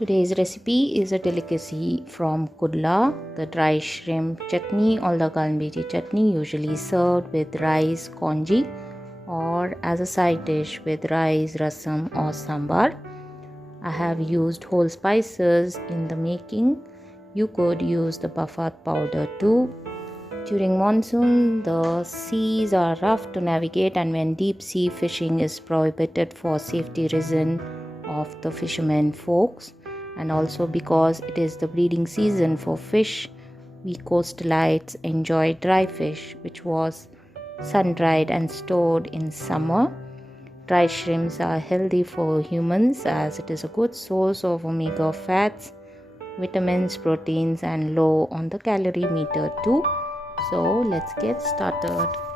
Today's recipe is a delicacy from Kudla, the dry shrimp chutney or the Galmbichi chutney, usually served with rice congee or as a side dish with rice, rasam or sambar. I have used whole spices in the making. You could use the buffet powder too. During monsoon, the seas are rough to navigate, and when deep sea fishing is prohibited for safety reason of the fishermen folks, and also because it is the breeding season for fish, we coastalites enjoy dry fish, which was sun-dried and stored in summer. Dry shrimps are healthy for humans as it is a good source of omega fats, vitamins, proteins, and low on the calorie meter too. So let's get started.